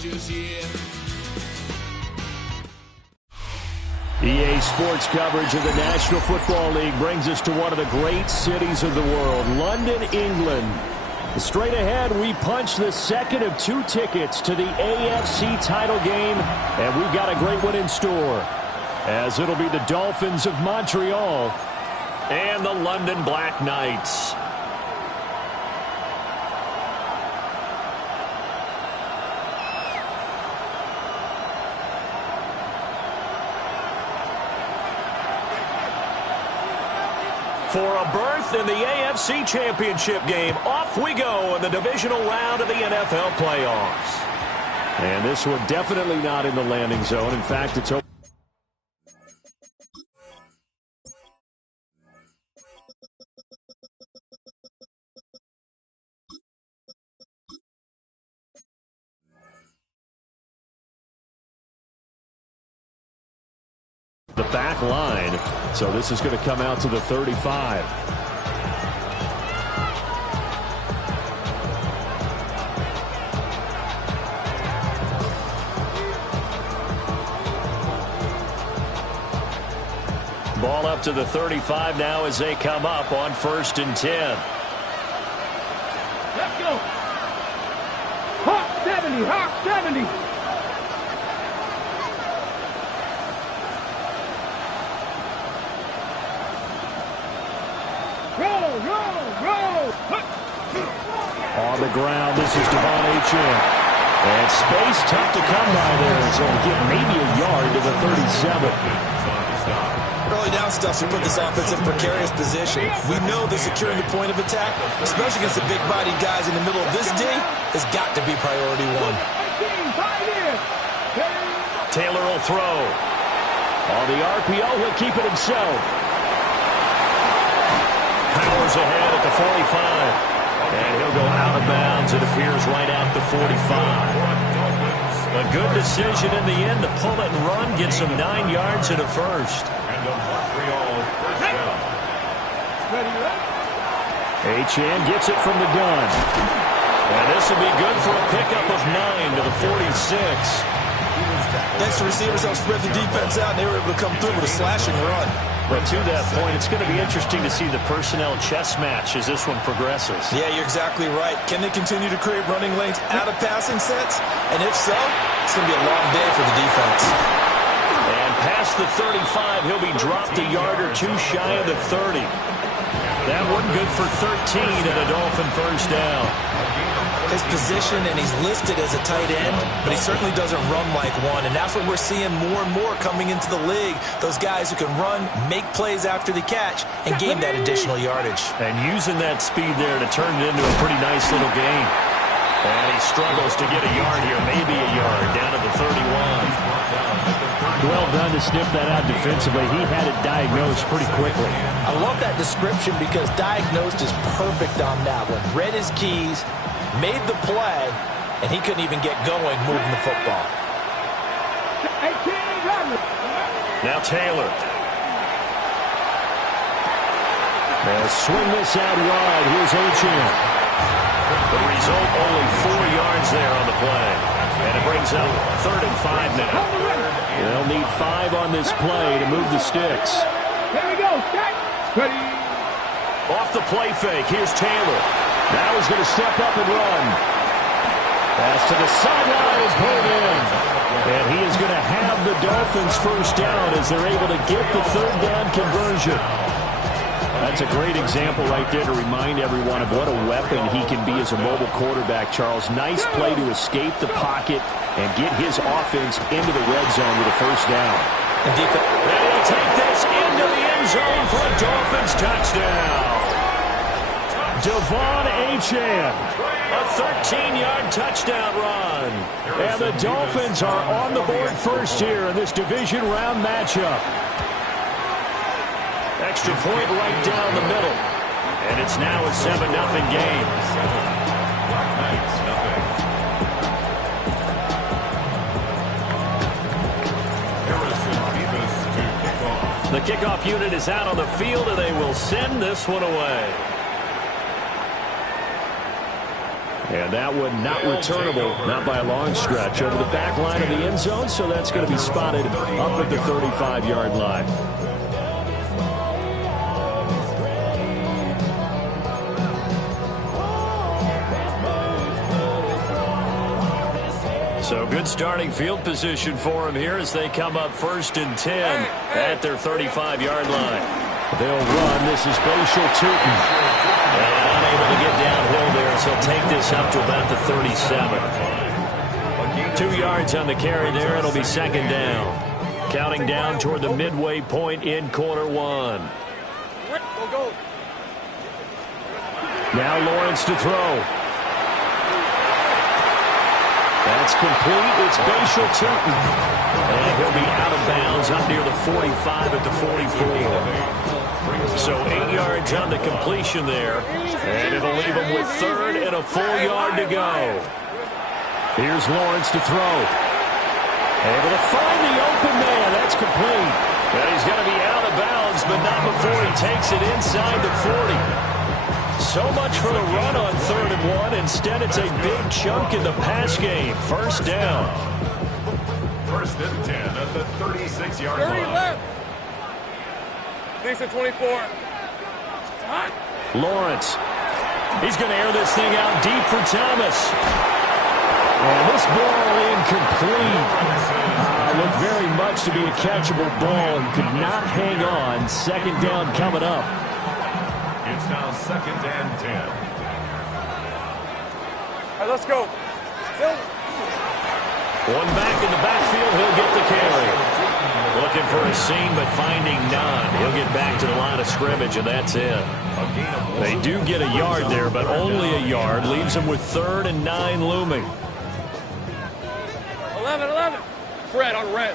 just yet. EA Sports coverage of the National Football League brings us to one of the great cities of the world, London, England. Straight ahead, we punch the second of 2 tickets to the AFC title game, and we've got a great one in store, as it'll be the Dolphins of Montreal and the London Black Knights. For a berth in the AFC Championship game, off we go in the divisional round of the NFL playoffs. And this one definitely not in the landing zone. In fact, it's over. The back line, so this is going to come out to the 35. Ball up to the 35 now as they come up on 1st and 10. Let's go. Hawk 70, Hawk 70. On the ground, this is Devon Achane. And space tough to come by there. So he'll get maybe a yard to the 37. Early down stuff to put this offense in precarious position. We know that securing the point of attack, especially against the big-bodied guys in the middle of this D, has got to be priority one. Taylor will throw. On the RPO, he'll keep it himself. Powers ahead at the 45. And he'll go out of bounds, it appears, right at the 45. A good decision in the end to pull it and run, gets him 9 yards and a first. Achane gets it from the gun. And this will be good for a pickup of 9 to the 46. Extra receivers help spread the defense out, and they were able to come through with a slashing run. But to that point, it's going to be interesting to see the personnel chess match as this one progresses. Yeah, you're exactly right. Can they continue to create running lanes out of passing sets? And if so, it's going to be a long day for the defense. And past the 35, he'll be dropped a yard or 2 shy of the 30. That one good for 13 and a Dolphin first down. His position, and he's listed as a tight end, but he certainly doesn't run like one, and that's what we're seeing more and more coming into the league. Those guys who can run, make plays after the catch, and gain that additional yardage. And using that speed there to turn it into a pretty nice little gain. And he struggles to get a yard here, maybe a yard, down to the 31. Well done to sniff that out defensively. He had it diagnosed pretty quickly. I love that description because diagnosed is perfect on that one. Read his keys, made the play, and he couldn't even get going moving the football. Now Taylor. They'll swing this out wide. Here's Achane. The result, only 4 yards there on the play. And it brings up 3rd and 5 now. They'll need 5 on this play to move the sticks. Here we go. Ready. Off the play fake. Here's Taylor. Now he's going to step up and run. Pass to the sideline is pulled in. And he is going to have the Dolphins first down as they're able to get the 3rd down conversion. That's a great example right there to remind everyone of what a weapon he can be as a mobile quarterback, Charles. Nice play to escape the pocket and get his offense into the red zone with a first down. And he'll take this into the end zone for a Dolphins touchdown. Devon Achane, a 13-yard touchdown run. And the Dolphins are on the board first here in this division round matchup. Extra point right down the middle. And it's now a 7-0 game. The kickoff unit is out on the field, and they will send this one away. And that one not returnable, not by a long stretch, over the back line of the end zone, so that's going to be spotted up at the 35-yard line. So good starting field position for him here as they come up 1st and 10 at their 35-yard line. They'll run. This is Bashal Tutin. And unable to get downhill there, so he'll take this up to about the 37. 2 yards on the carry there. It'll be 2nd down. Counting down toward the midway point in quarter 1. Now Lawrence to throw. That's complete. It's Bashal Tutin. And he'll be out of bounds up near the 45 at the 44. So 8 yards on the completion there. And it'll leave him with 3rd and a full yard to go. Here's Lawrence to throw. Able to find the open man. That's complete. And he's going to be out of bounds, but not before he takes it inside the 40. So much for the run on 3rd and 1. Instead, it's a big chunk in the pass game. 1st down. 1st and 10 at the 36-yard line. Left. Lisa 24. Lawrence. He's going to air this thing out deep for Thomas. And this ball incomplete. Looked very much to be a catchable ball and could not hang on. 2nd down coming up. It's now 2nd and 10. All right, let's go. One back in the backfield. He'll get the carry. Looking for a seam, but finding none. He'll get back to the line of scrimmage, and that's it. They do get a yard there, but only a yard. Leaves them with 3rd and 9 looming. 11. Fred on red.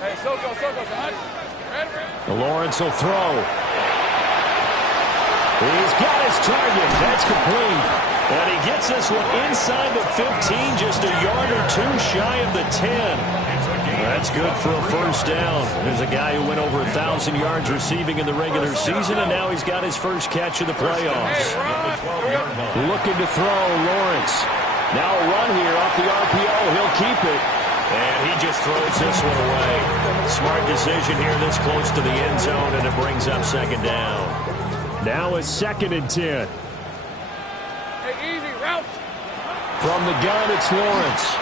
Hey, Soko, son. Red. Lawrence will throw. He's got his target. That's complete. And he gets this one inside the 15, just a yard or 2 shy of the 10. That's good for a 1st down. There's a guy who went over 1,000 yards receiving in the regular season, and now he's got his first catch of the playoffs. Looking to throw, Lawrence. Now a run here off the RPO. He'll keep it. And he just throws this one away. Smart decision here this close to the end zone, and it brings up 2nd down. Now a 2nd and 10. Hey, easy, route. From the gun, it's Lawrence.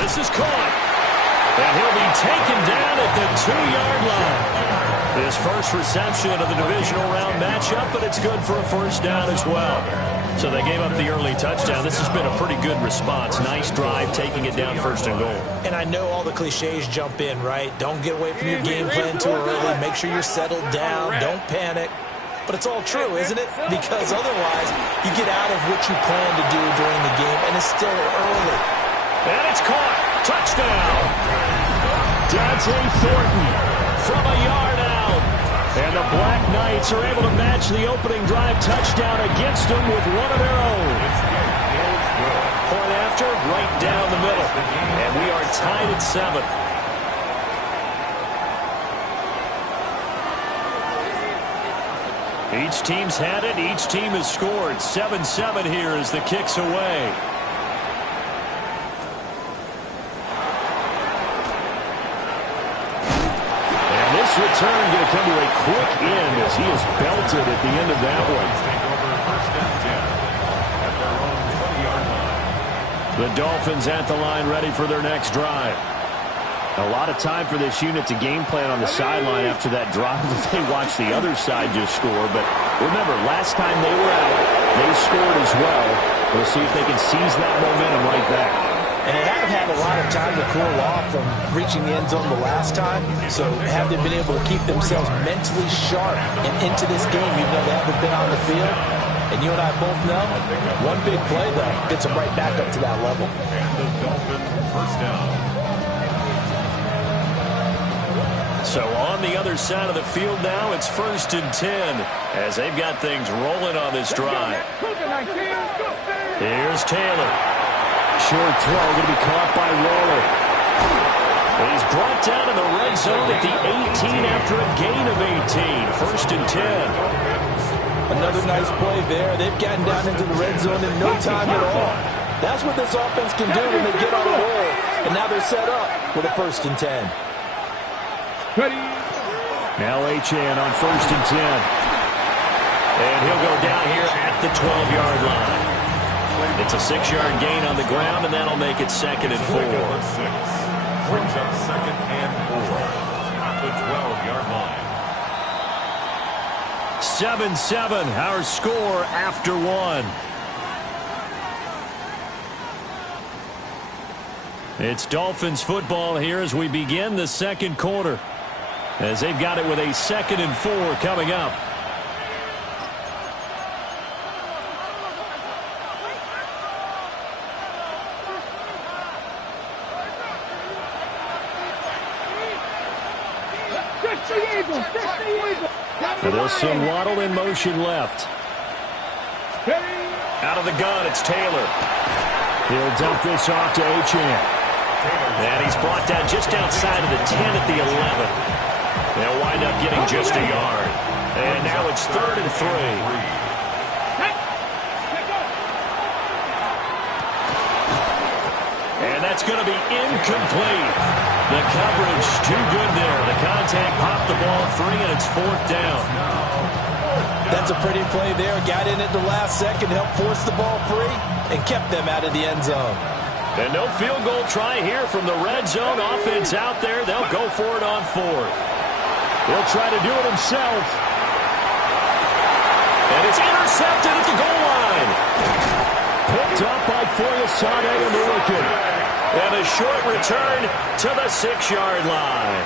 This is caught. And he'll be taken down at the 2-yard line. His first reception of the divisional round matchup, but it's good for a 1st down as well. So they gave up the early touchdown. This has been a pretty good response. Nice drive, taking it down 1st and goal. And I know all the cliches jump in, right? Don't get away from your game plan too early. Make sure you're settled down. Don't panic. But it's all true, isn't it? Because otherwise, you get out of what you plan to do during the game, and it's still early. And it's caught. Touchdown. Dante Thornton from a yard out. And the Black Knights are able to match the opening drive touchdown against them with one of their own. Point after, right down the middle. And we are tied at 7. Each team's had it. Each team has scored. 7-7 here as the kick's away. This return going to come to a quick end as he is belted at the end of that one. The Dolphins at the line ready for their next drive. A lot of time for this unit to game plan on the sideline after that drive that they watched the other side just score. But remember, last time they were out, they scored as well. We'll see if they can seize that momentum right back. And they haven't had a lot of time to cool off from reaching the end zone the last time. So have they been able to keep themselves mentally sharp and into this game, even though they haven't been on the field? And you and I both know, one big play, though, gets them right back up to that level. And the Dolphins 1st down. So on the other side of the field now, it's 1st and 10 as they've got things rolling on this drive. Here's Taylor. Short throw going to be caught by Waller. He's brought down in the red zone at the 18 after a gain of 18. 1st and 10. Another nice play there. They've gotten down into the red zone in no time at all. That's what this offense can do when they get on a roll. And now they're set up with a 1st and 10. Now Achane on 1st and 10. And he'll go down here at the 12-yard line. It's a 6-yard gain on the ground, and that'll make it 2nd and 4. Brings up 2nd and 4 at the 12-yard line. 7-7, our score after 1. It's Dolphins football here as we begin the 2nd quarter, as they've got it with a 2nd and 4 coming up. Now they'll send Waddle in motion left. Out of the gun, it's Taylor. He'll dump this off to Achane. And he's brought down just outside of the 10 at the 11. They'll wind up getting just a yard. And now it's 3rd and 3. And that's going to be incomplete. The coverage too good there. The contact popped the ball free, and it's 4th down. That's a pretty play there. Got in at the last second, helped force the ball free, and kept them out of the end zone. And no field goal try here from the red zone. Offense out there. They'll go for it on 4th. He'll try to do it himself. And it's intercepted at the goal line. Picked up by Foyesade Oluokun. And a short return to the 6-yard line.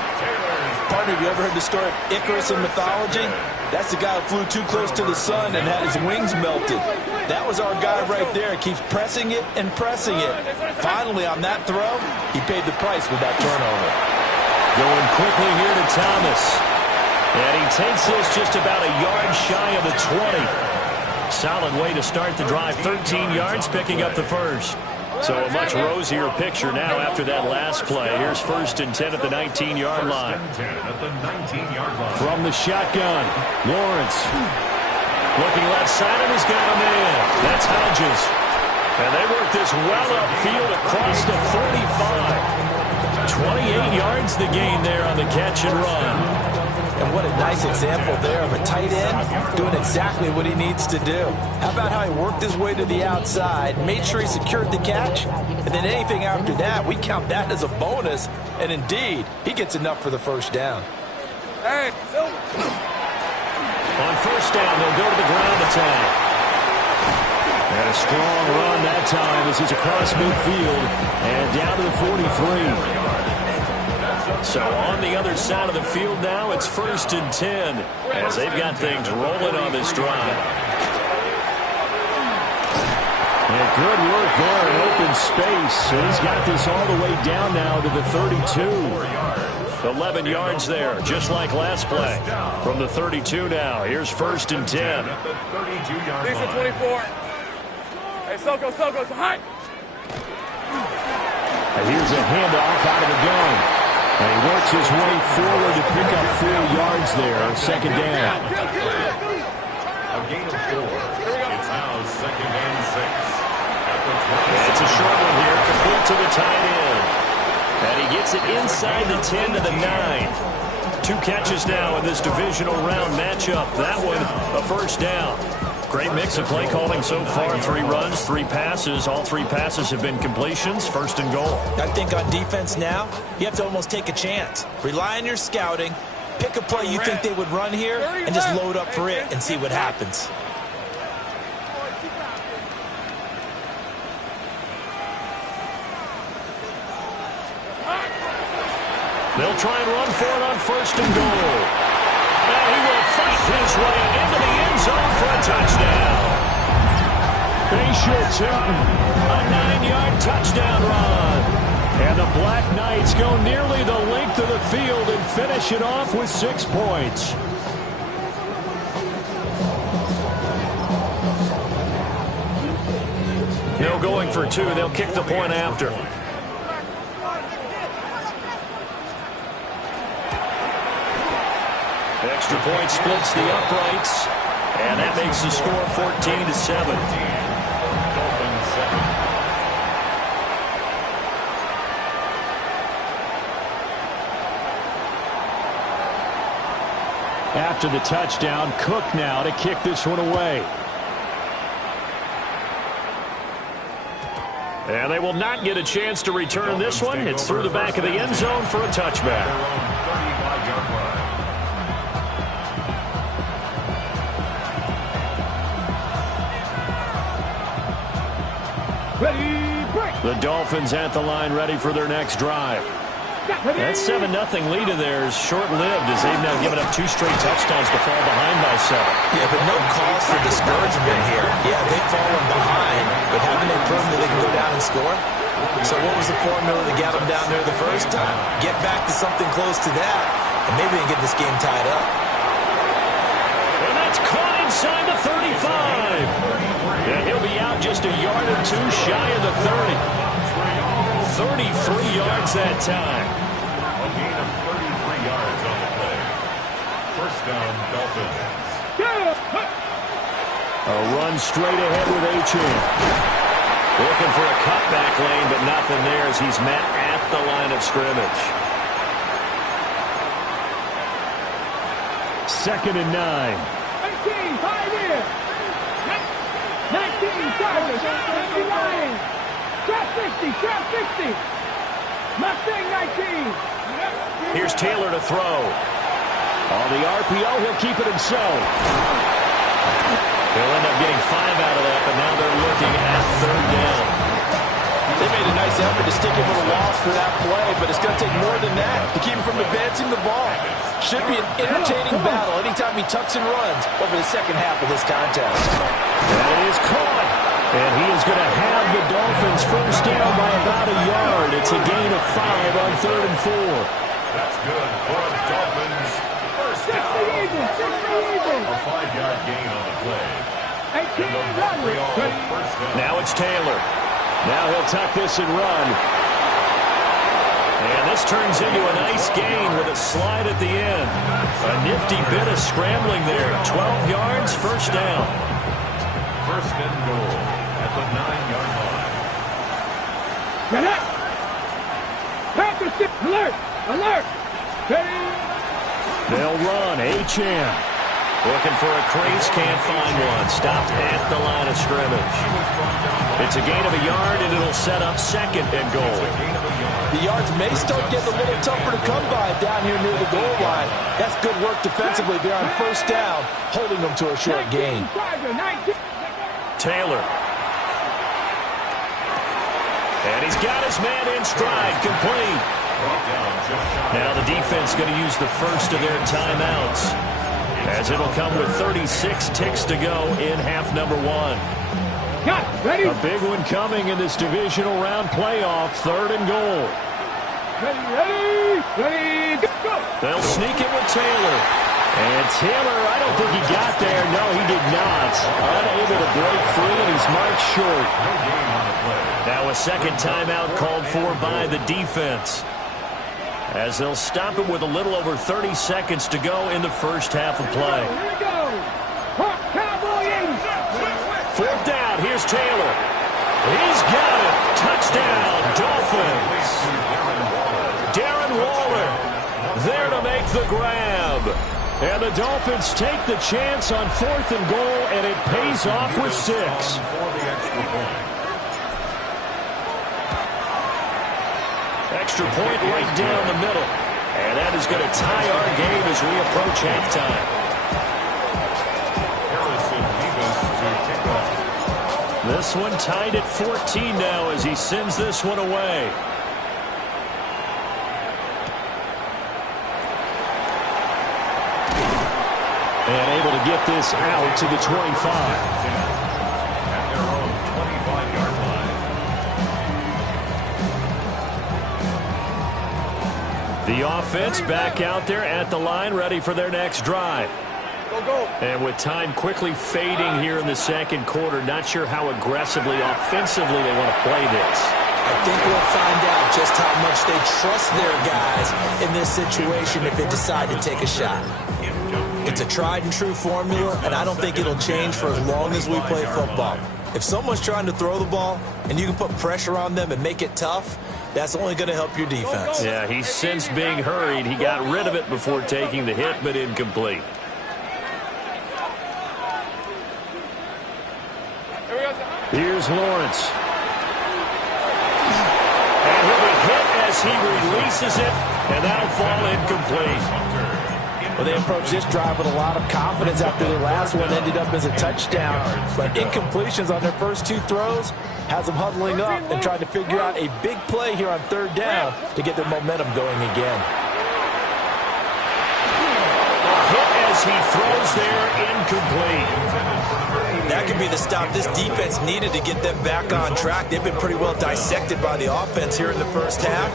Partner, have you ever heard the story of Icarus in mythology? That's the guy who flew too close to the sun and had his wings melted. That was our guy right there. Keeps pressing it and pressing it. Finally, on that throw, he paid the price with that turnover. Going quickly here to Thomas. And he takes this just about a yard shy of the 20. Solid way to start the drive. 13 yards, picking up the 1st. So a much rosier picture now after that last play. Here's 1st and 10 at the 19-yard line. From the shotgun, Lawrence. Looking left side, and he's got a man. That's Hodges. And they work this well upfield across the 45. 28 yards the gain there on the catch and run. And what a nice example there of a tight end doing exactly what he needs to do. How about how he worked his way to the outside, made sure he secured the catch, and then anything after that, we count that as a bonus. And indeed, he gets enough for the 1st down. Hey, on 1st down, they'll go to the ground attack. And a strong run that time as he's across midfield and down to the 43. So on the other side of the field now, it's 1st and 10 as they've got things rolling on this drive. And good work there in open space. He's got this all the way down now to the 32. 11 yards there, just like last play. From the 32 now, here's 1st and 10. These are 24. Hey, Soko, hot. And here's a handoff out of the gun. And he works his way forward to pick up 4 yards there, 2nd down. A gain of 4. It's now 2nd and 6. It's a short one here, complete to the tight end. And he gets it inside the 10 to the 9. 2 catches now in this divisional round matchup. That one, a 1st down. Great mix of play calling so far. 3 runs, 3 passes. All 3 passes have been completions. 1st and goal. I think on defense now, you have to almost take a chance. Rely on your scouting. Pick a play you think they would run here and just load up for it and see what happens. They'll try and run for it on 1st and goal. Now he will fight his way into the end zone for a touchdown. Bashir Tootin, a 9-yard touchdown run. And the Black Knights go nearly the length of the field and finish it off with 6 points. No going for 2. They'll kick the point after. Extra point splits the uprights. And that makes the score 14-7. Dolphins 7. After the touchdown, Cook now to kick this one away. And they will not get a chance to return this one. It's through the back of the end zone for a touchback. Their own 35-yard line. The Dolphins at the line ready for their next drive. That 7-0 lead of theirs short-lived as they've now given up 2 straight touchdowns to fall behind by 7. Yeah, but no cause for discouragement here. Yeah, they've fallen behind, but haven't they proven that they can go down and score? So what was the formula that got them down there the first time? Get back to something close to that, and maybe they can get this game tied up. And that's caught inside the 35. And he'll be out just a yard or 2 shy of the 30. 33 yards that time. A gain of 33 yards on the play. First down, Dolphins. A run straight ahead with Achane. Looking for a cutback lane, but nothing there as he's met at the line of scrimmage. 2nd and 9. 18, 5 here. 19, Chargers, 59. Trap 60, trap 60. Mustang 19. Here's Taylor to throw. On the RPO, he'll keep it himself. They'll end up getting 5 out of that, but now they're looking at 3rd down. They made a nice effort to stick him with a loss for that play, but it's going to take more than that to keep him from advancing the ball. Should be an entertaining battle anytime he tucks and runs over the second half of this contest. That is caught. And he is going to have the Dolphins first down by about a yard. It's a gain of 5 on 3rd and 4. That's good for the Dolphins. First down. A 5-yard gain on the play. And the Montreal first down. Now it's Taylor. Now he'll tuck this and run. And this turns into a nice gain with a slide at the end. A nifty bit of scrambling there. 12 yards, first down. First and goal at the 9-yard line. Get up! Packers, alert! Alert! Ready? They'll run. Achane. Looking for a crease, can't find one. Stopped at the line of scrimmage. It's a gain of a yard, and it'll set up 2nd and goal. The yards may start getting a little tougher to come by down here near the goal line. That's good work defensively there on first down, holding them to a short gain. Taylor. And he's got his man in stride, complete. Now the defense going to use the first of their timeouts, as it'll come with 36 ticks to go in half number 1. Ready? A big one coming in this divisional round playoff, 3rd and goal. Ready, go! They'll sneak it with Taylor. And Taylor, I don't think he got there. No, he did not. Unable to break free, and he's marked short. Now a second timeout called for by the defense, as they'll stop it with a little over 30 seconds to go in the first half of play. Here we go! Cowboy 80! 4th down, here's Taylor. He's got it. Touchdown, Dolphins. Darren Waller there to make the grab. And the Dolphins take the chance on 4th and goal, and it pays off with 6. Extra point right down the middle. And that is going to tie our game as we approach halftime. Harrison Davis to kick off. This one tied at 14 now as he sends this one away. And able to get this out to the 25. At their own 25-yard line. The offense back out there at the line, ready for their next drive. And with time quickly fading here in the second quarter, not sure how aggressively, offensively they want to play this. I think we'll find out just how much they trust their guys in this situation if they decide to take a shot. It's a tried-and-true formula, and I don't think it'll change for as long as we play football. If someone's trying to throw the ball and you can put pressure on them and make it tough, that's only going to help your defense. Yeah, he sensed being hurried. He got rid of it before taking the hit, but incomplete. Here's Lawrence. And he'll be hit as he releases it, and that'll fall incomplete. Well, they approached this drive with a lot of confidence after their last one ended up as a touchdown. But incompletions on their first two throws has them huddling up and trying to figure out a big play here on third down to get their momentum going again. Hit as he throws there, incomplete. That could be the stop this defense needed to get them back on track. They've been pretty well dissected by the offense here in the first half.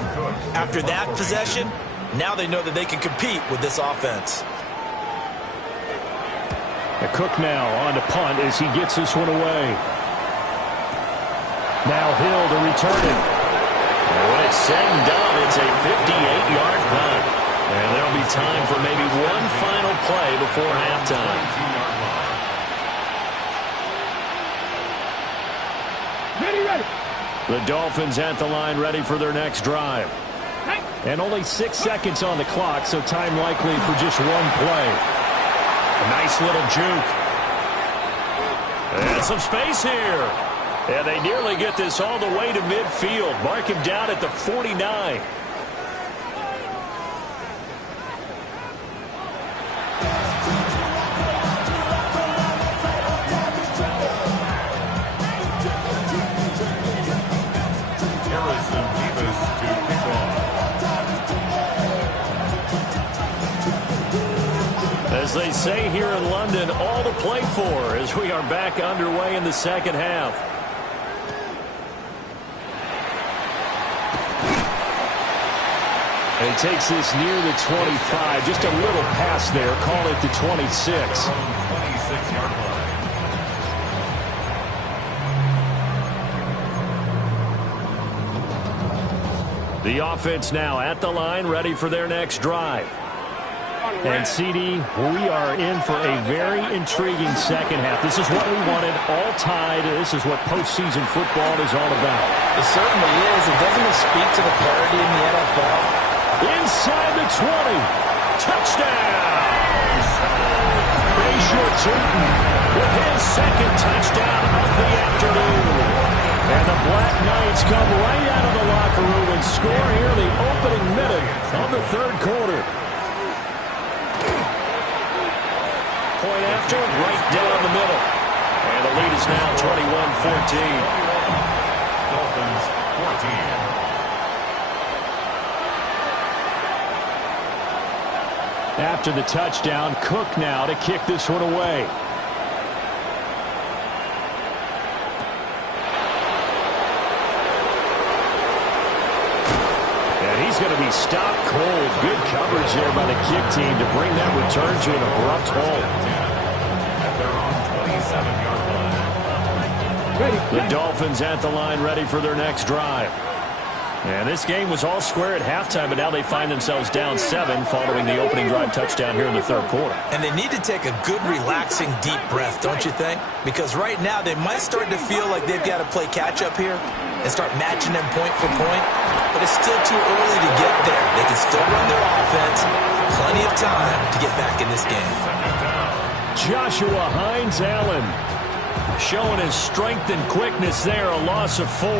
After that possession, now they know that they can compete with this offense. Cook now on to punt as he gets this one away. Now Hill to return it. And when it's said and done, it's a 58-yard punt. And there'll be time for maybe one final play before halftime. Ready. The Dolphins at the line ready for their next drive. And only 6 seconds on the clock, so time likely for just one play. A nice little juke. And some space here. And they nearly get this all the way to midfield. Mark him down at the 49. As they say here in London, all to play for as we are back underway in the second half. And he takes this near the 25. Just a little pass there. Call it the 26. 26-yard line. The offense now at the line, ready for their next drive. And, CD, we are in for a very intriguing second half. This is what we wanted, all tied. This is what postseason football is all about. It certainly is. And doesn't it speak to the parity in the NFL? Inside the 20. Touchdown! Bayshore Turton with his second touchdown of the afternoon. And the Black Knights come right out of the locker room and score here in the opening minute of the third quarter. Point after, right down the middle. And the lead is now 21-14. Dolphins 14. After the touchdown, Cook now to kick this one away. And he's going to be stopped cold. Good coverage there by the kick team to bring that return to an abrupt halt. At their own 27-yard line. The Dolphins at the line ready for their next drive. And this game was all square at halftime, but now they find themselves down 7 following the opening drive touchdown here in the third quarter. And they need to take a good, relaxing, deep breath, don't you think? Because right now they might start to feel like they've got to play catch-up here and start matching them point for point. But it's still too early to get there. They can still run their offense. Plenty of time to get back in this game. Joshua Hines-Allen showing his strength and quickness there, a loss of 4.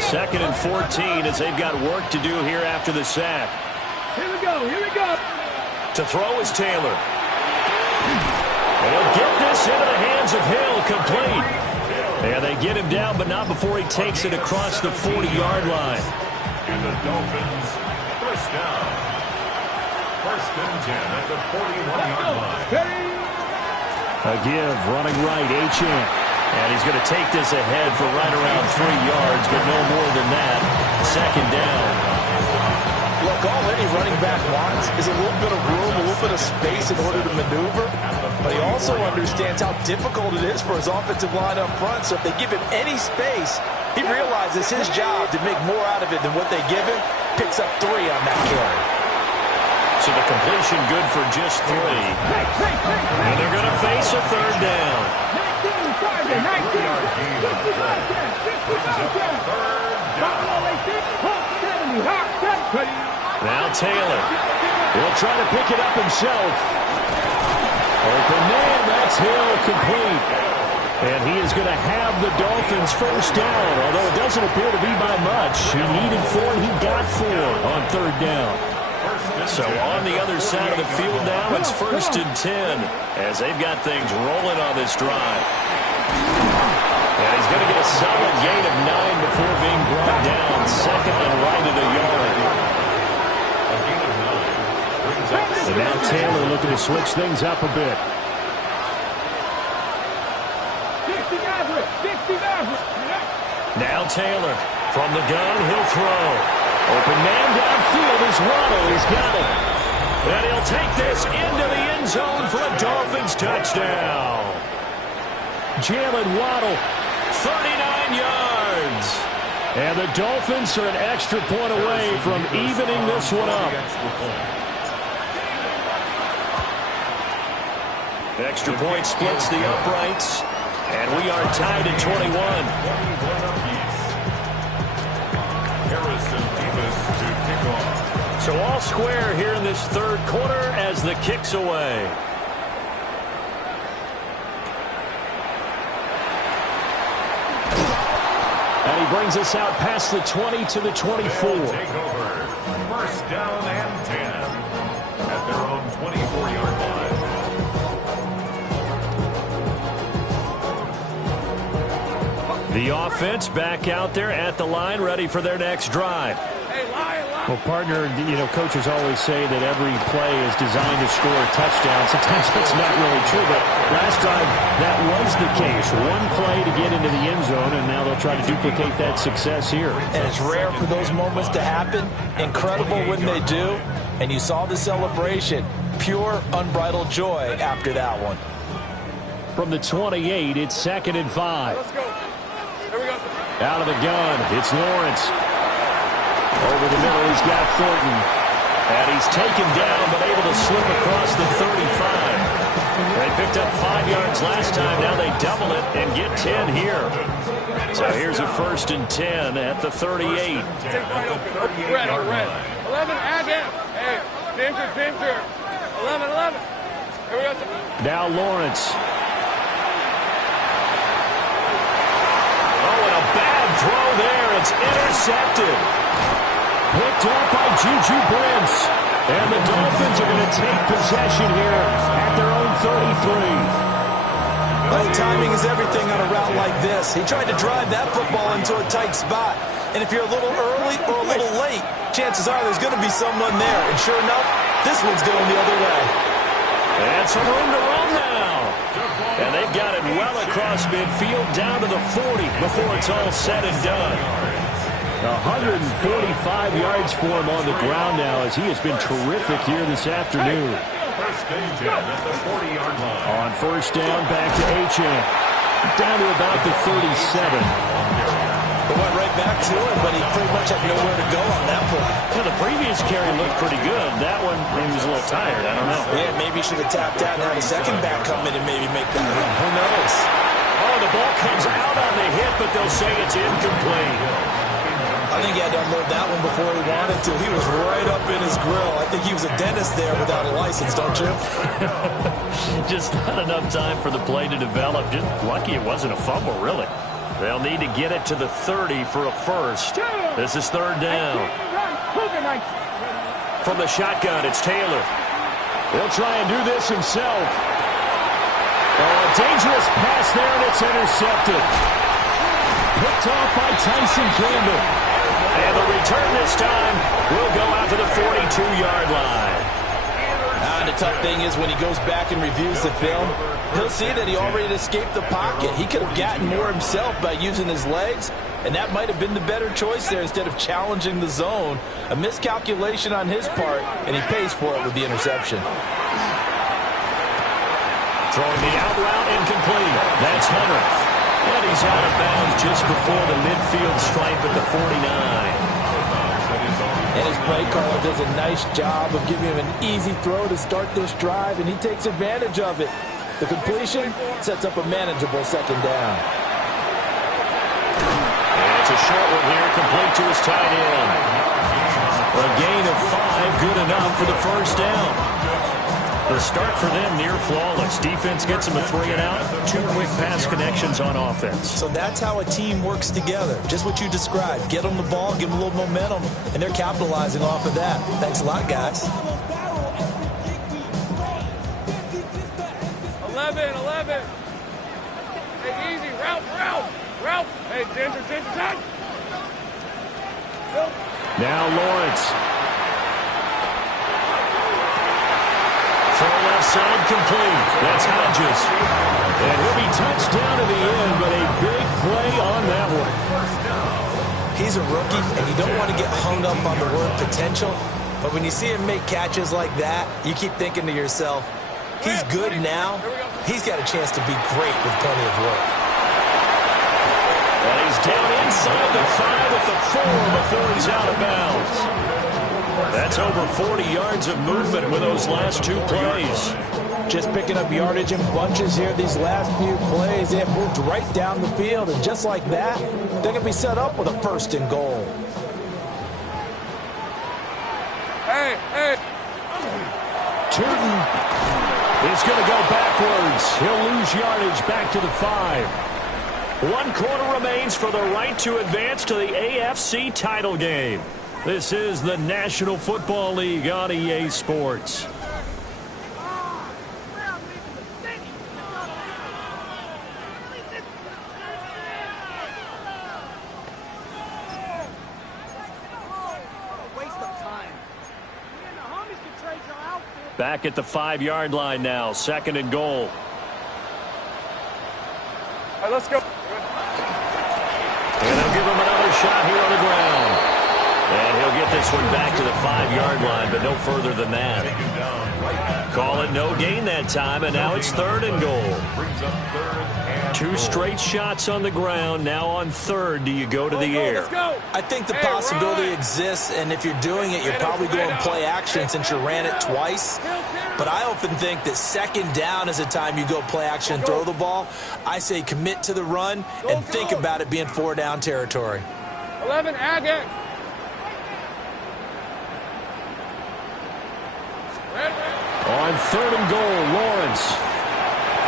Second and 14 as they've got work to do here after the sack. Here we go. To throw is Taylor. And he'll get this into the hands of Hill, complete. And they get him down, but not before he takes it across the 40-yard line. And the Dolphins first down. First and 10 at the 41-yard line. A give, running right, Achane. And he's going to take this ahead for right around 3 yards, but no more than that. Second down. Look, all any running back wants is a little bit of room, a little bit of space in order to maneuver. But he also understands how difficult it is for his offensive line up front. So if they give him any space, he realizes his job to make more out of it than what they give him. picks up 3 on that carry. So the completion good for just 3. And they're going to face a third down. 19, Now Taylor. He'll try to pick it up himself. Open man, that's Hill, complete. And he is going to have the Dolphins first down, although it doesn't appear to be by much. He needed 4, and he got 4 on third down. So on the other side of the field now, it's 1st and 10 as they've got things rolling on this drive. And he's going to get a solid gain of 9 before being brought down. Second and right at a yard. And now Taylor looking to switch things up a bit. Now Taylor from the gun, he'll throw. Open man downfield is Waddle. He's got it. And he'll take this into the end zone for a Dolphins touchdown. Jalen Waddle, 39 yards. And the Dolphins are an extra point away from evening this one up. Extra point splits the uprights. And we are tied at 21. So all square here in this third quarter as the kick's away. And he brings us out past the 20 to the 24. First down and 10 at their own 24-yard line. The offense back out there at the line, ready for their next drive. Well, partner, coaches always say that every play is designed to score a touchdown. Sometimes that's not really true, but last drive that was the case. One play to get into the end zone, and now they'll try to duplicate that success here. And it's rare for those moments to happen. Incredible when they do. And you saw the celebration. Pure, unbridled joy after that one. From the 28, it's 2nd and 5. Let's go. Here we go. Out of the gun, it's Lawrence. Over the middle, he's got Thornton. And he's taken down, but able to slip across the 35. They picked up 5 yards last time. Now they double it and get 10 here. So here's a 1st and 10 at the 38. Take right open. Red on red. 11, add in. Hey, Ginger. 11. Here we go. Now Lawrence. Bad throw there. It's intercepted. Picked up by Juju Brents. And the Dolphins are going to take possession here at their own 33. Well, timing is everything on a route like this. He tried to drive that football into a tight spot. And if you're a little early or a little late, chances are there's going to be someone there. And sure enough, this one's going the other way. And some room to run now. And they've got it well across midfield down to the 40 before it's all said and done. 145 yards for him on the ground now as he has been terrific here this afternoon. First and 10 at the 40-yard line. On first down, back to Achane. Down to about the 37. It went right back to him, but he pretty much had nowhere to go on that one. Yeah, the previous carry looked pretty good. That one, he was a little tired. I don't know. Yeah, maybe he should have tapped out and had a second back come in and maybe make that run. Who knows? Oh, the ball comes out on the hit, but they'll say it's incomplete. I think he had to unload that one before he wanted to. He was right up in his grill. I think he was a dentist there without a license, don't you? Just not enough time for the play to develop. Just lucky it wasn't a fumble, really. They'll need to get it to the 30 for a first. This is third down. From the shotgun, it's Taylor. He'll try and do this himself. Oh, a dangerous pass there, and it's intercepted. Picked off by Tyson Campbell. And the return this time will go out to the 42-yard line. And the tough thing is when he goes back and reviews the film, he'll see that he already escaped the pocket. He could have gotten more himself by using his legs, and that might have been the better choice there instead of challenging the zone. A miscalculation on his part, and he pays for it with the interception. Throwing the out route incomplete. That's Hunter. And he's out of bounds just before the midfield stripe at the 49. And his play caller does a nice job of giving him an easy throw to start this drive, and he takes advantage of it. The completion sets up a manageable second down. And it's a short one here, complete to his tight end. A gain of 5, good enough for the first down. The start for them near flawless. Defense gets them a 3 and out. 2 quick pass connections on offense. So that's how a team works together. Just what you described. Get them the ball, give them a little momentum, and they're capitalizing off of that. Thanks a lot, guys. 11. Hey, easy. Route. Hey, Ginger, time. Now Lawrence. Throw left side complete. That's Hodges. And he'll be touched down to the end, but a big play on that one. He's a rookie, and you don't want to get hung up on the word potential. But when you see him make catches like that, you keep thinking to yourself, he's good now. He's got a chance to be great with plenty of work. And he's down inside the 5 at the 4 before he's out of bounds. That's over 40 yards of movement with those last 2 plays. Just picking up yardage in bunches here these last few plays. They have moved right down the field, and just like that, they're going to be set up with a 1st and goal. Hey. Tootin is going to go backwards. He'll lose yardage back to the 5. 1 quarter remains for the right to advance to the AFC title game. This is the National Football League on EA Sports. Back at the 5-yard line now, 2nd and goal. All right, let's go. And they'll give him another shot here on the ground. And he'll get this one back to the 5-yard line, but no further than that. Call it no gain that time, and now it's 3rd and goal. 2 straight shots on the ground. Now on 3rd, do you go to the air? I think the possibility exists, and if you're doing it, you're probably going play action since you ran it twice. But I often think that 2nd down is the time you go play action and throw the ball. I say commit to the run and think about it being 4-down territory. 11, add it. On 3rd and goal, Lawrence.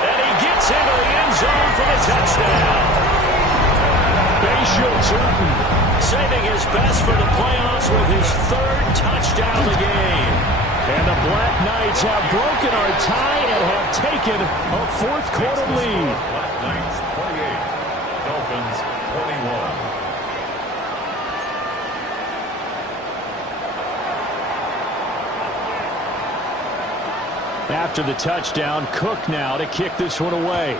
And he gets into the end zone for the touchdown. Bashal Tootin saving his best for the playoffs with his 3rd touchdown of the game. And the Black Knights have broken our tie and have taken a 4th quarter lead. Black Knights 28, Dolphins 21. After the touchdown, Cook now to kick this one away.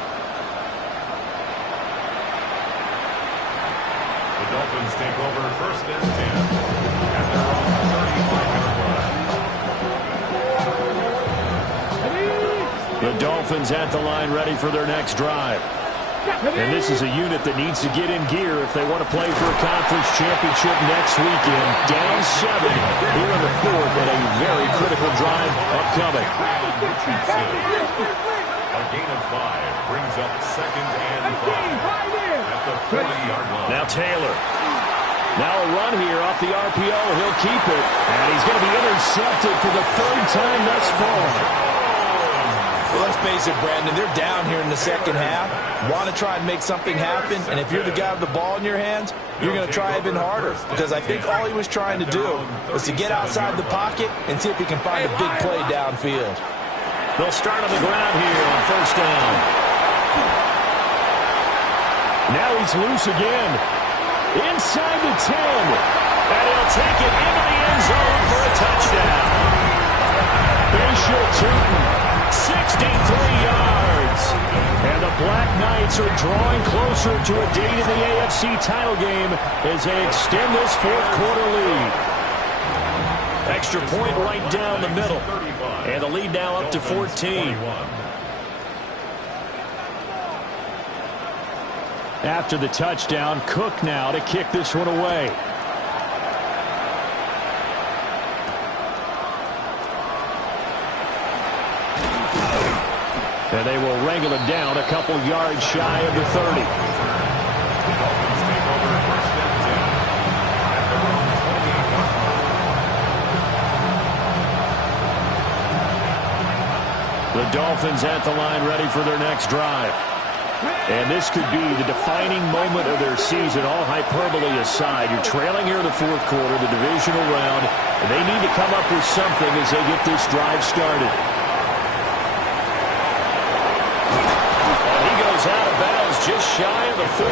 The Dolphins take over 1st and 10 at their own 35-yard line. The Dolphins at the line ready for their next drive. And this is a unit that needs to get in gear if they want to play for a conference championship next weekend. Down 7 here in the 4th and a very critical drive upcoming. A gain of 5 brings up 2nd and 5 at the 40-yard line. Now Taylor. Now a run here off the RPO. He'll keep it. And he's going to be intercepted for the 3rd time thus far. Well, let's face it, Brandon, they're down here in the 2nd half. Want to try and make something happen, and if you're the guy with the ball in your hands, you're going to try even harder, because I think all he was trying to do was to get outside the pocket and see if he can find a big play downfield. They'll start on the ground here on 1st down. Now he's loose again. Inside the 10. And he'll take it into the end zone for a touchdown. Bashal Tootin. 63 yards. And the Black Knights are drawing closer to a date in the AFC title game as they extend this 4th quarter lead. Extra point right down the middle. And the lead now up to 14. After the touchdown, Cook now to kick this one away. And they will wrangle it down a couple yards shy of the 30. The Dolphins take over first and 10 at their own 28-yard line. The Dolphins at the line ready for their next drive. And this could be the defining moment of their season, all hyperbole aside. You're trailing here in the fourth quarter, the divisional round, and they need to come up with something as they get this drive started. And he goes out of bounds just shy of the 45.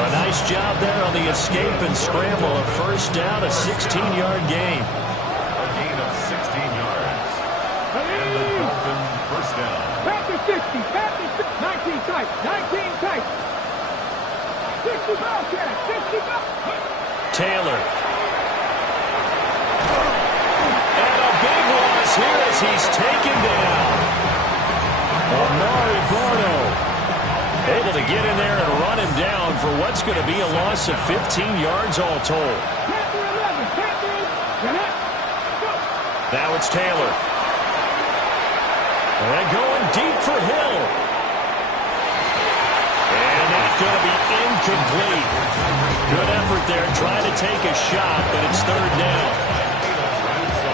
A nice job there on the escape and scramble. A first down, a 16-yard gain. A gain of 16 yards. And the Dolphins first down. Back to 60, back to 19 tight, 19 tight. 60 ball catch, 60 ball. Taylor. And a big loss here as he's taken down. Amari Barno able to get in there and run him down for what's going to be a loss of 15 yards all told. Now it's Taylor. And going deep for Hill. And that's going to be incomplete. Good effort there trying to take a shot, but it's third down.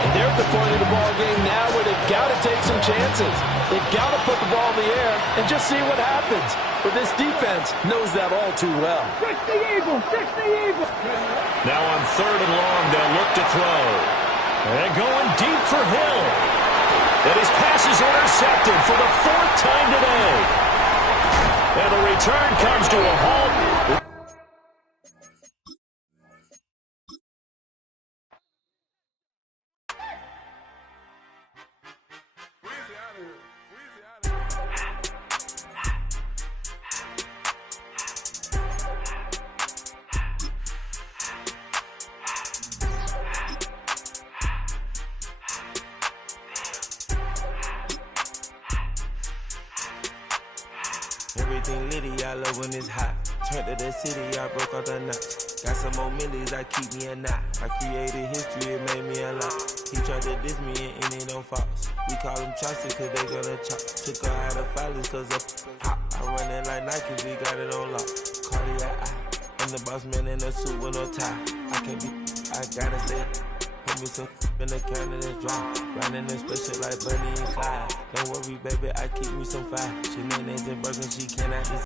And they're at the point of the ball game now where they've got to take some chances. They've got to put the ball in the air and just see what happens. But this defense knows that all too well. 60 evil, 60 evil. Now on third and long, they'll look to throw. And going deep for Hill. And his pass is intercepted for the fourth time today. And the return comes to a halt. Everything litty, I love when it's hot. Turned to the city, I broke out the knot. Got some more millies, I keep me a knot. I created history, it made me a lot. He tried to diss me and it don't false. We call them choppers cause they gonna chop. Took her out of filers cause I'm hot. I run it like Nike, we got it on lock. Cardiac eye. I'm the boss man in a suit with no tie. I can't be, I gotta stay. Put me some in the can and it's dry. Riding in special like Bunny and Clyde. Don't worry, baby, I keep me some fire. She names and burgers, she cannot decide.